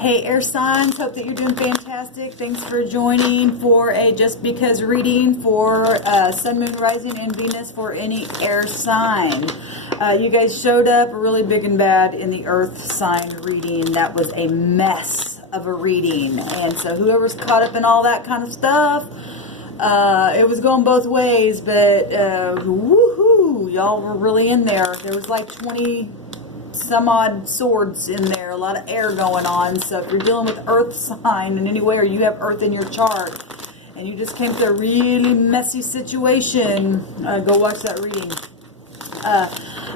Hey air signs, hope that you're doing fantastic. Thanks for joining for a Just Because reading for Sun, Moon, Rising, and Venus for any air sign. You guys showed up really big and bad in the Earth sign reading. That was a mess of a reading. And so whoever's caught up in all that kind of stuff, it was going both ways, but woohoo, y'all were really in there. There was like 20 some odd swords in there, a lot of air going on. So if you're dealing with earth sign in any way, or you have earth in your chart and you just came to a really messy situation, go watch that reading.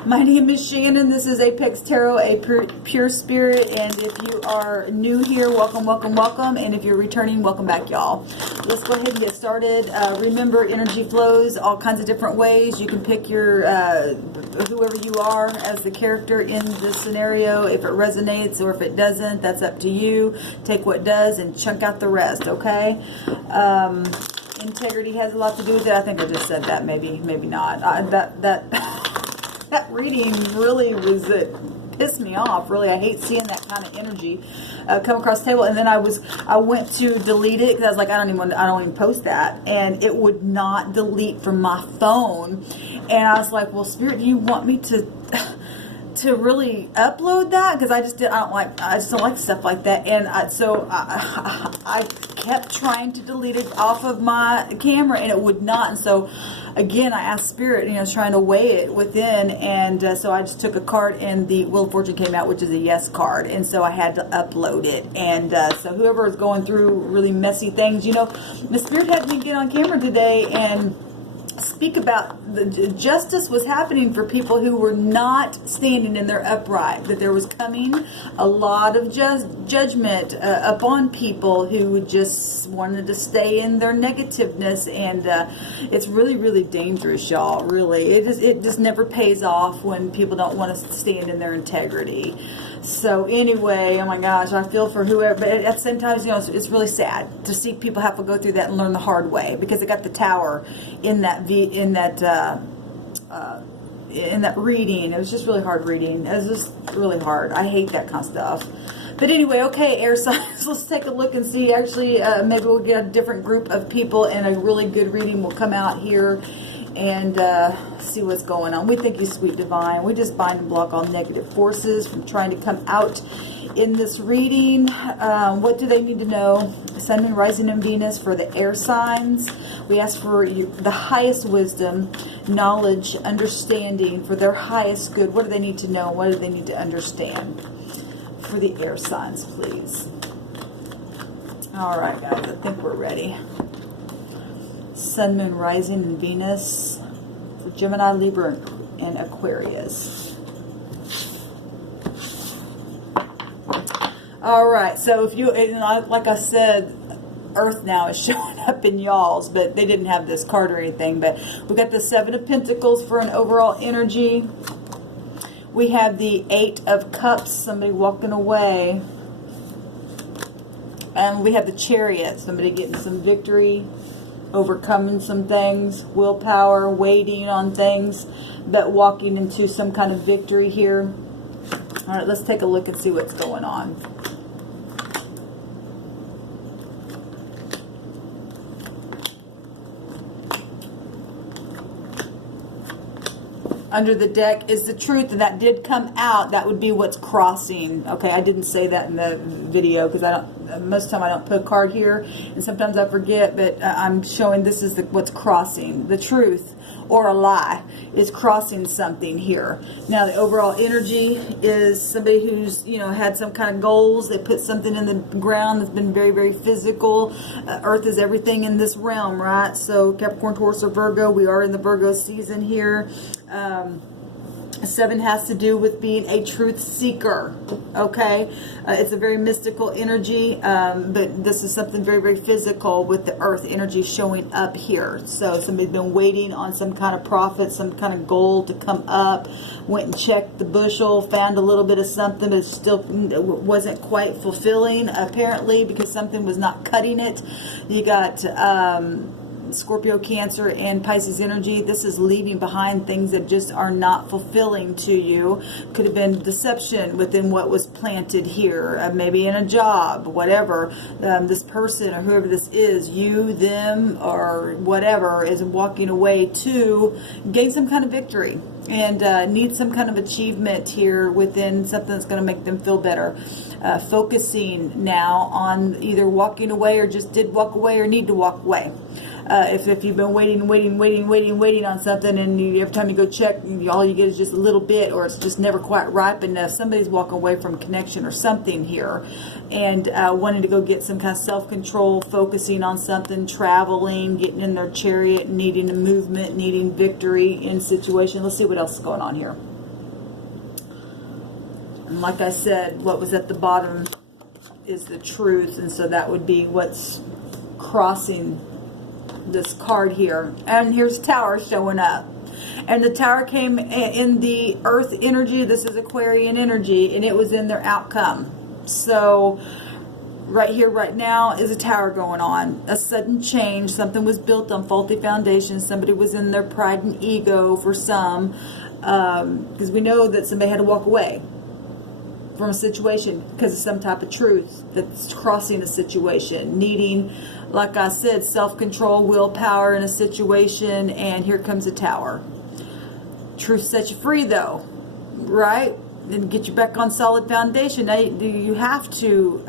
My name is Shannon. This is Apex Tarot, a pure spirit, and if you are new here, welcome, welcome, welcome, and if you're returning, welcome back, y'all. Let's go ahead and get started. Remember, energy flows all kinds of different ways. You can pick your whoever you are as the character in this scenario. If it resonates or if it doesn't, that's up to you. Take what does and chunk out the rest, okay? Integrity has a lot to do with it. I think I just said that. Maybe not. That reading really was, it pissed me off. Really, I hate seeing that kind of energy come across the table. And then I went to delete it because I was like, I don't even post that, and it would not delete from my phone. And I was like, well, Spirit, do you want me to really upload that? Because I just don't like stuff like that. And I kept trying to delete it off of my camera, and it would not. And so again, I asked Spirit, I was trying to weigh it within, and so I just took a card, and the Wheel of Fortune came out, which is a yes card, and so I had to upload it. And so whoever is going through really messy things, the Spirit had me get on camera today and speak about the justice was happening for people who were not standing in their upright, that there was coming a lot of judgment upon people who just wanted to stay in their negativeness, and it's really, really dangerous, y'all. Really, it just never pays off when people don't want to stand in their integrity. So anyway, oh my gosh, I feel for whoever, but at the same time, it's really sad to see people have to go through that and learn the hard way, because it got the Tower in that reading. It was just really hard reading. It was just really hard. I hate that kind of stuff. But anyway, okay, air signs, let's take a look and see. Actually, maybe we'll get a different group of people, and a really good reading will come out here, and see what's going on. We thank you, sweet divine. We just bind and block all negative forces from trying to come out in this reading. What do they need to know? Sun, Moon, Rising, and Venus for the air signs. We ask for the highest wisdom, knowledge, understanding for their highest good. What do they need to know? What do they need to understand for the air signs, please? All right, guys, I think we're ready. Sun, Moon, Rising, and Venus for Gemini, Libra, and Aquarius. All right, so if you, like I said, Earth now is showing up in y'all's, but they didn't have this card or anything. But we got the Seven of Pentacles for an overall energy. We have the Eight of Cups, somebody walking away. And we have the Chariot, somebody getting some victory, overcoming some things, willpower, waiting on things, but walking into some kind of victory here. All right, let's take a look and see what's going on. Under the deck is the Truth, and that did come out. That would be what's crossing. Okay, I didn't say that in the video because most of the time I don't put a card here, and sometimes I forget, but I'm showing this is what's crossing. The Truth or a lie is crossing something here. Now the overall energy is somebody who's had some kind of goals. They put something in the ground that's been very, very physical. Earth is everything in this realm, right? So Capricorn, Taurus, or Virgo, we are in the Virgo season here. 7 has to do with being a truth seeker, okay? It's a very mystical energy, but this is something very, very physical with the earth energy showing up here. So somebody's been waiting on some kind of profit, some kind of goal to come up, went and checked the bushel, found a little bit of something, but it still wasn't quite fulfilling, apparently, because something was not cutting it. You got Scorpio, Cancer, and Pisces energy. This is leaving behind things that just are not fulfilling to you. Could have been deception within what was planted here, maybe in a job, whatever. This person or whoever this is, you, them, or whatever, is walking away to gain some kind of victory and need some kind of achievement here within something that's going to make them feel better. Focusing now on either walking away or just did walk away or need to walk away. If you've been waiting on something, and every time you go check, all you get is just a little bit, or it's just never quite ripe enough. Somebody's walking away from connection or something here, and wanting to go get some kind of self-control, focusing on something, traveling, getting in their chariot, needing a movement, needing victory in situation. Let's see what else is going on here. And like I said, what was at the bottom is the truth, and so that would be what's crossing this card here. And here's Tower showing up, and the Tower came in the Earth energy. This is Aquarian energy, and it was in their outcome. So right here, right now, is a Tower going on. A sudden change. Something was built on faulty foundations. Somebody was in their pride and ego for some, because we know that somebody had to walk away from a situation because of some type of truth that's crossing a situation, needing, like I said, self-control, willpower in a situation. And here comes a Tower. Truth sets you free, though, right? And get you back on solid foundation. Now you have to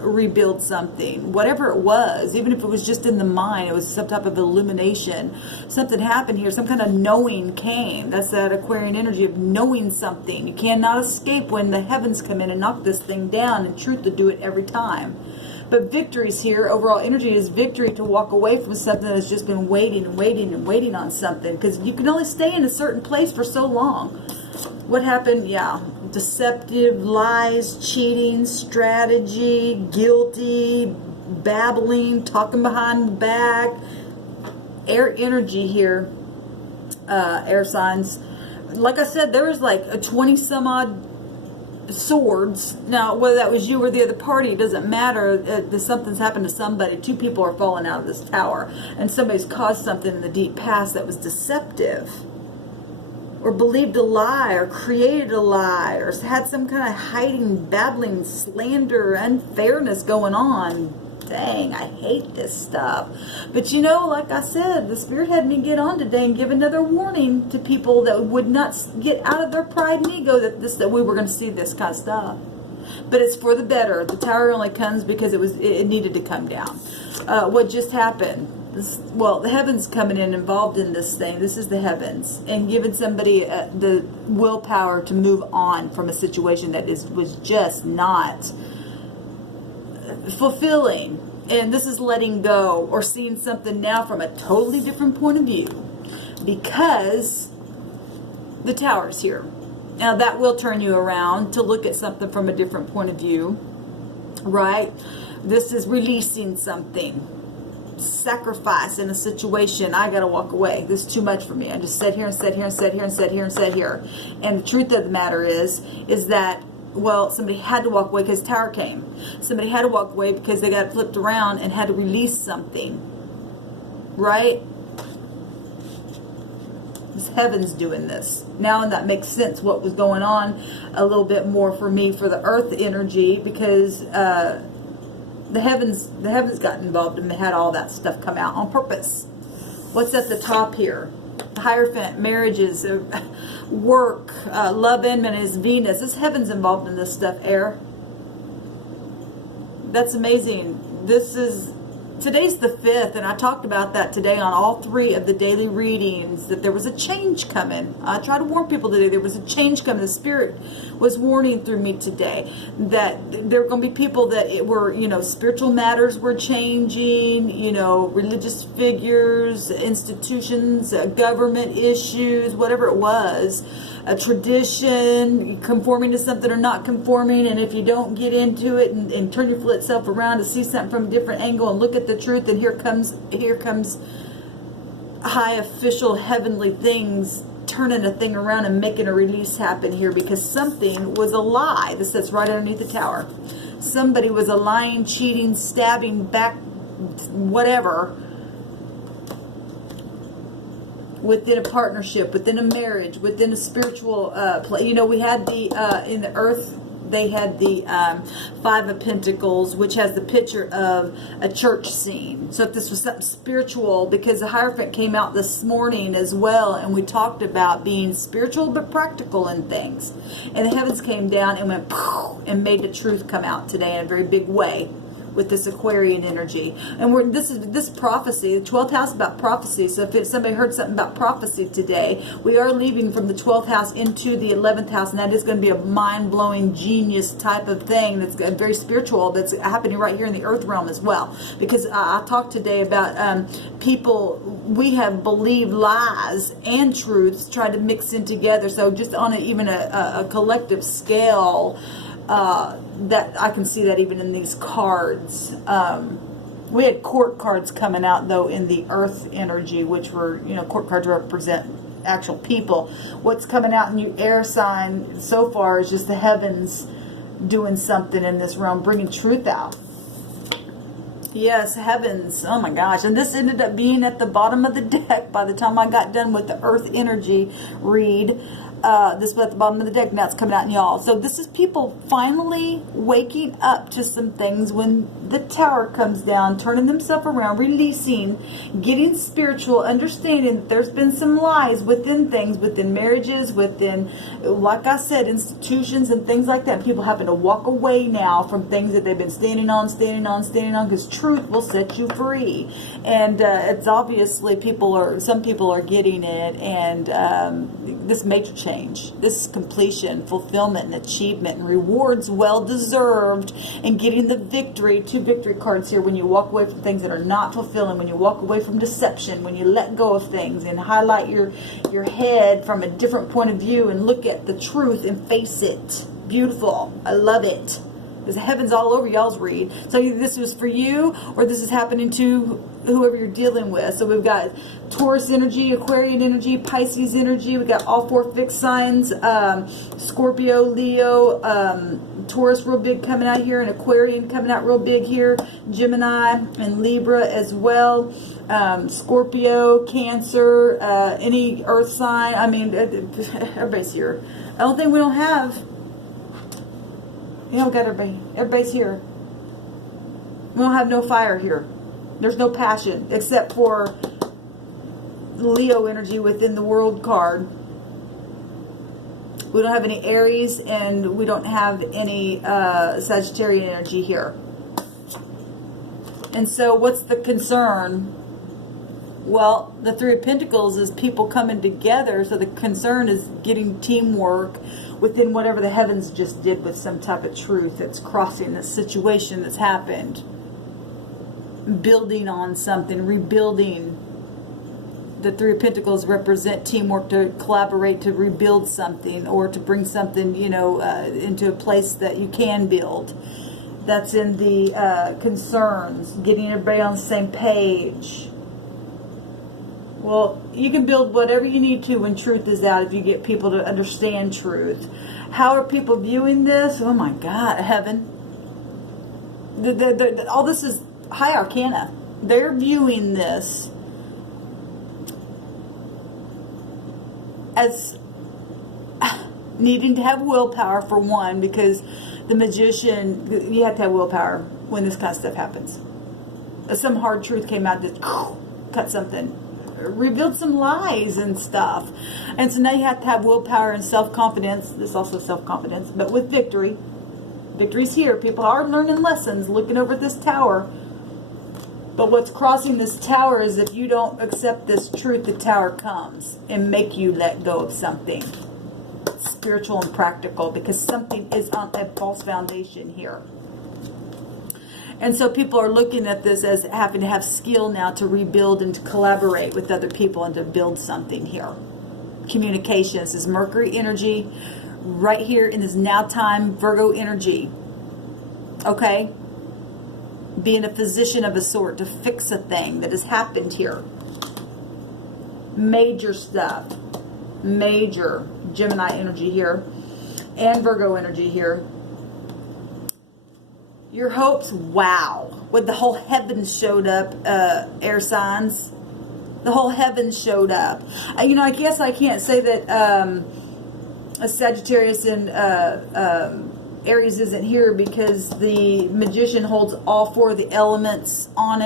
rebuild something, whatever it was, even if it was just in the mind. It was some type of illumination. Something happened here. Some kind of knowing came. That's that Aquarian energy of knowing something. You cannot escape when the heavens come in and knock this thing down, and truth to do it every time. But victories here, overall energy is victory to walk away from something that's just been waiting on something, because you can only stay in a certain place for so long. What happened? Yeah. Deceptive, lies, cheating, strategy, guilty, babbling, talking behind the back. Air energy here, air signs. Like I said, there was like a 20 some odd swords. Now, whether that was you or the other party, it doesn't matter. Something's happened to somebody. Two people are falling out of this tower, and somebody's caused something in the deep past that was deceptive, or believed a lie, or created a lie, or had some kind of hiding, babbling, slander, unfairness going on. Dang, I hate this stuff. But you know, like I said, the Spirit had me get on today and give another warning to people that would not get out of their pride and ego that we were going to see this kind of stuff. But it's for the better. The Tower only comes because it needed to come down. What just happened? The heavens coming in involved in this thing. This is the heavens, and giving somebody the willpower to move on from a situation that was just not fulfilling. And this is letting go, or seeing something now from a totally different point of view, because the Tower's here. Now that will turn you around to look at something from a different point of view, right? This is releasing something. Sacrifice in a situation. I gotta walk away. This is too much for me. I just sat here and sat here and sat here and sat here and sat here. And the truth of the matter is that, well, somebody had to walk away because Tower came. Somebody had to walk away because they got flipped around and had to release something, right? This heaven's doing this now, and that makes sense what was going on a little bit more for me for the Earth energy, because the heavens got involved and had all that stuff come out on purpose. What's at the top here? The Hierophant, marriages, work, love endment is Venus. This heaven's involved in this stuff, air. That's amazing. Today's the 5th, and I talked about that today on all 3 of the daily readings, that there was a change coming. I try to warn people today there was a change coming. The Spirit was warning through me today that there were going to be people that spiritual matters were changing, religious figures, institutions, government issues, whatever it was, a tradition, conforming to something or not conforming. And if you don't get into it and turn your flip self around to see something from a different angle and look at the truth, and here comes high official heavenly things turning a thing around and making a release happen here, because something was a lie. This sits right underneath the Tower. Somebody was a lying, cheating, stabbing, back, whatever, within a partnership, within a marriage, within a spiritual play. You know, we had the in the earth, they had the Five of Pentacles, which has the picture of a church scene. So if this was something spiritual, because the Hierophant came out this morning as well, and we talked about being spiritual but practical in things. And the heavens came down and went poof, and made the truth come out today in a very big way with this Aquarian energy. And this prophecy, the 12th house, about prophecy. So if somebody heard something about prophecy today, we are leaving from the 12th house into the 11th house, and that is going to be a mind-blowing genius type of thing that's very spiritual, that's happening right here in the earth realm as well. Because I talked today about people, we have believed lies and truths tried to mix in together. So just on even a collective scale, that I can see that even in these cards. We had court cards coming out though in the earth energy, which were, you know, court cards represent actual people. What's coming out in you air sign so far is just the heavens doing something in this realm, bringing truth out. Yes, heavens. Oh my gosh. And this ended up being at the bottom of the deck by the time I got done with the earth energy read. This was at the bottom of the deck. Now it's coming out in y'all. So this is people finally waking up to some things when the tower comes down, turning themselves around, releasing, getting spiritual, understanding that there's been some lies within things, within marriages, within, like I said, institutions and things like that. People having to walk away now from things that they've been standing on, because truth will set you free. And it's obviously some people are getting it, and this major change, this completion, fulfillment, and achievement, and rewards well deserved, and getting the victory. 2 victory cards here. When you walk away from things that are not fulfilling, when you walk away from deception, when you let go of things and highlight your head from a different point of view and look at the truth and face it. Beautiful. I love it. There's heavens all over y'all's read. So either this was for you or this is happening to whoever you're dealing with. So we've got Taurus energy, Aquarian energy, Pisces energy. We got all 4 fixed signs. Scorpio, Leo, Taurus real big coming out here, and Aquarian coming out real big here. Gemini and Libra as well. Scorpio, Cancer, any earth sign. I mean, everybody's here. The only thing we don't have, you know, got everybody's here. We don't have no fire here. There's no passion except for Leo energy within the World card. We don't have any Aries, and we don't have any Sagittarian energy here. And so what's the concern? Well, the 3 of Pentacles is people coming together. So the concern is getting teamwork within whatever the heavens just did with some type of truth that's crossing this situation that's happened. Building on something, rebuilding. The 3 of Pentacles represent teamwork, to collaborate, to rebuild something, or to bring something, you know, into a place that you can build. That's in the concerns, getting everybody on the same page. Well, you can build whatever you need to when truth is out, if you get people to understand truth. How are people viewing this? Oh my God, heaven. All this is high arcana. They're viewing this as needing to have willpower, for one, because the magician, you have to have willpower when this kind of stuff happens. Some hard truth came out that cut something, revealed some lies and stuff. And so now you have to have willpower and self-confidence. There's also self-confidence, but with victory. Victory's here. People are learning lessons, looking over this tower. But what's crossing this tower is if you don't accept this truth, the tower comes and make you let go of something spiritual and practical, because something is on a false foundation here. And so people are looking at this as having to have skill now to rebuild and to collaborate with other people and to build something here. Communication. This is Mercury energy right here in this now time, Virgo energy. Okay? Being a physician of a sort to fix a thing that has happened here. Major stuff. Major Gemini energy here. And Virgo energy here. Your hopes, wow. When the whole heavens showed up, air signs. The whole heavens showed up. You know, I guess I can't say that a Sagittarius and Aries isn't here because the Magician holds all 4 of the elements on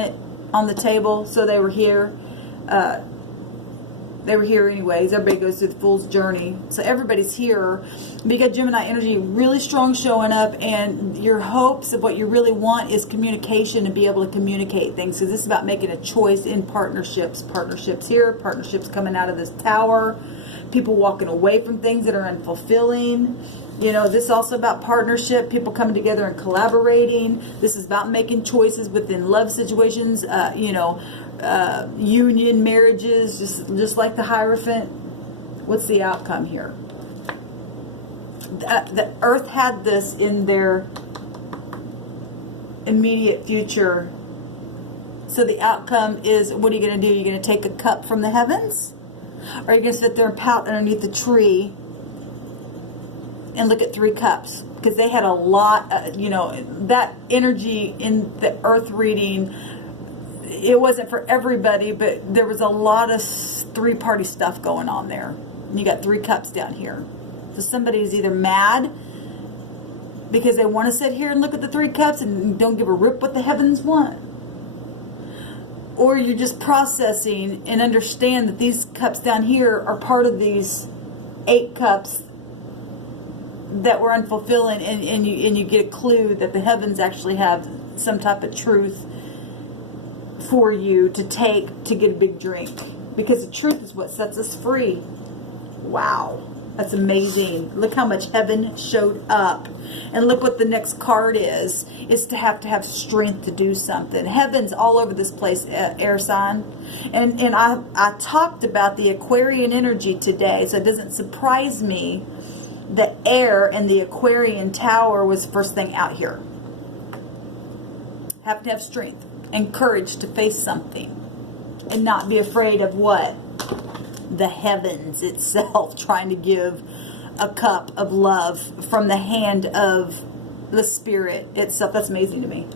the table, so they were here. They were here anyways. Everybody goes through the Fool's Journey. So everybody's here. But you got Gemini energy really strong showing up, and your hopes of what you really want is communication, and be able to communicate things. Because this is about making a choice in partnerships. Partnerships here, partnerships coming out of this tower, people walking away from things that are unfulfilling. You know, this is also about partnership, people coming together and collaborating. This is about making choices within love situations, union, marriages, just like the Hierophant. What's the outcome here? The Earth had this in their immediate future. So the outcome is, what are you going to do? You're going to take a cup from the heavens? Or are you going to sit there and pout underneath the tree and look at 3 cups? Because they had a lot, that energy in the Earth reading, it wasn't for everybody, but there was a lot of 3-party stuff going on there. And you got 3 cups down here. So somebody's either mad because they want to sit here and look at the 3 cups and don't give a rip what the heavens want. Or you're just processing and understand that these cups down here are part of these 8 cups that were unfulfilling, and you get a clue that the heavens actually have some type of truth for you to take to get a big drink, because the truth is what sets us free. Wow, that's amazing. Look how much heaven showed up. And look what the next card is to have strength to do something. Heaven's all over this place, air sign. And I talked about the Aquarian energy today, so it doesn't surprise me that air and the Aquarian tower was the first thing out here. Have to have strength and courage to face something and not be afraid of what? The heavens itself trying to give a cup of love from the hand of the spirit itself. That's amazing to me.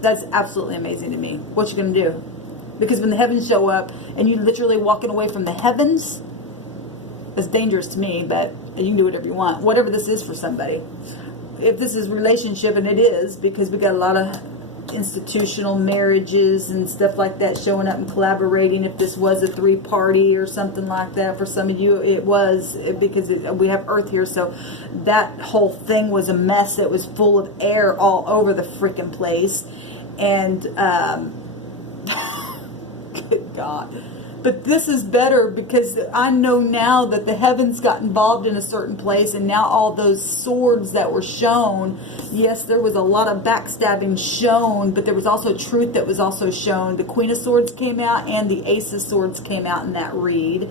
That's absolutely amazing to me. What you going to do? Because when the heavens show up and you literally walking away from the heavens, it's dangerous to me, but you can do whatever you want. Whatever this is for somebody. If this is relationship, and it is, because we got a lot of institutional marriages and stuff like that showing up and collaborating. If this was a 3-party or something like that, for some of you it was, because we have Earth here, so that whole thing was a mess. It was full of air all over the freaking place, and good God. But this is better because I know now that the heavens got involved in a certain place, and now all those swords that were shown, yes, there was a lot of backstabbing shown, but there was also truth that was also shown. The Queen of Swords came out and the Ace of Swords came out in that read.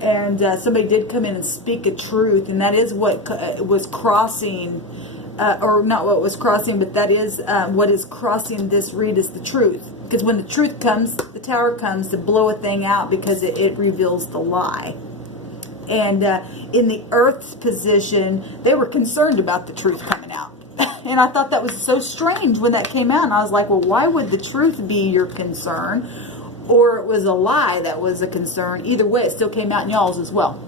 And somebody did come in and speak a truth, and that is what was crossing, or not what was crossing, but that is what is crossing this read is the truth. Because when the truth comes, the tower comes to blow a thing out, because it reveals the lie. And in the Earth's position, they were concerned about the truth coming out. And I thought that was so strange when that came out. And I was like, well, why would the truth be your concern? Or it was a lie that was a concern. Either way, it still came out in y'all's as well.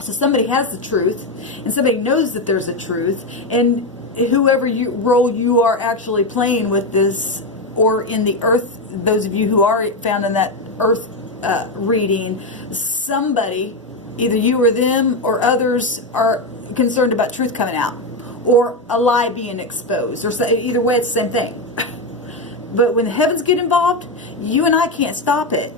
So somebody has the truth, and somebody knows that there's a truth. And whoever role you are actually playing with this, or in the Earth, those of you who are found in that Earth reading, somebody, either you or them or others, are concerned about truth coming out or a lie being exposed. Or either way, it's the same thing. But when the heavens get involved, you and I can't stop it.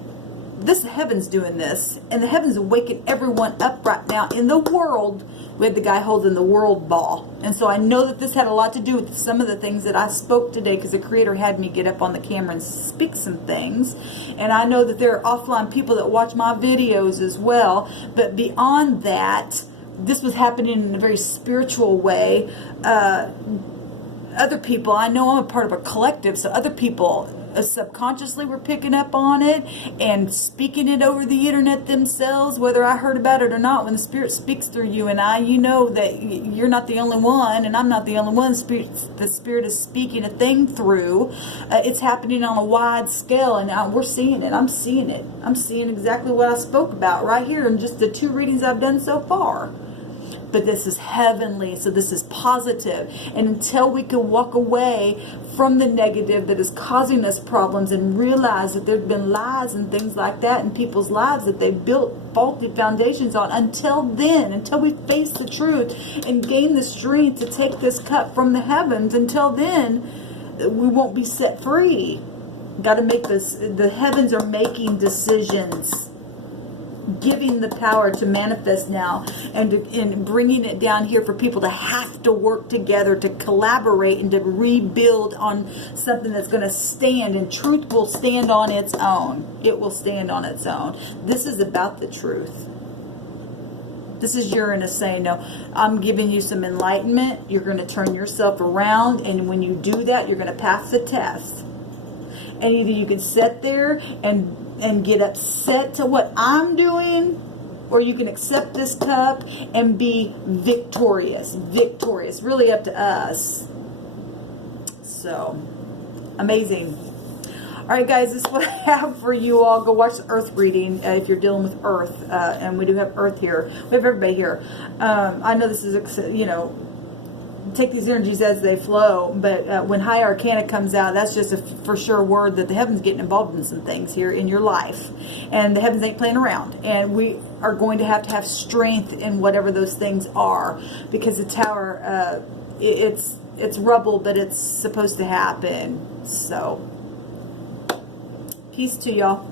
This heaven's doing this, and the heavens awaken everyone up right now in the world. We had the guy holding the world ball. And so I know that this had a lot to do with some of the things that I spoke today, because the Creator had me get up on the camera and speak some things. And I know that there are offline people that watch my videos as well. But beyond that, this was happening in a very spiritual way. Other people, I know I'm a part of a collective, so other people subconsciously were picking up on it and speaking it over the internet themselves, whether I heard about it or not. When the Spirit speaks through you and I, you know that you're not the only one, and I'm not the only one. The Spirit is speaking a thing through. It's happening on a wide scale, and we're seeing it. I'm seeing it. I'm seeing exactly what I spoke about right here in just the 2 readings I've done so far. But this is heavenly, so this is positive. And until we can walk away from the negative that is causing us problems and realize that there have been lies and things like that in people's lives that they built faulty foundations on, until then, until we face the truth and gain the strength to take this cup from the heavens, until then, we won't be set free. Got to make this, the heavens are making decisions, giving the power to manifest now, and bringing it down here for people to have to work together, to collaborate, and to rebuild on something that's going to stand, and truth will stand on its own. It will stand on its own. This is about the truth. This is Uranus saying, no, I'm giving you some enlightenment. You're going to turn yourself around, and when you do that, you're going to pass the test. And either you can sit there and get upset to what I'm doing, or you can accept this cup and be victorious. Victorious. Really up to us. So, amazing. Alright guys, this is what I have for you all. Go watch the Earth reading if you're dealing with Earth. And we do have Earth here. We have everybody here. I know this is, you know, take these energies as they flow, but when High Arcana comes out, that's just a for sure word that the heavens getting involved in some things here in your life, and the heavens ain't playing around, and we are going to have strength in whatever those things are, because the Tower, it's rubble, but it's supposed to happen. So peace to y'all.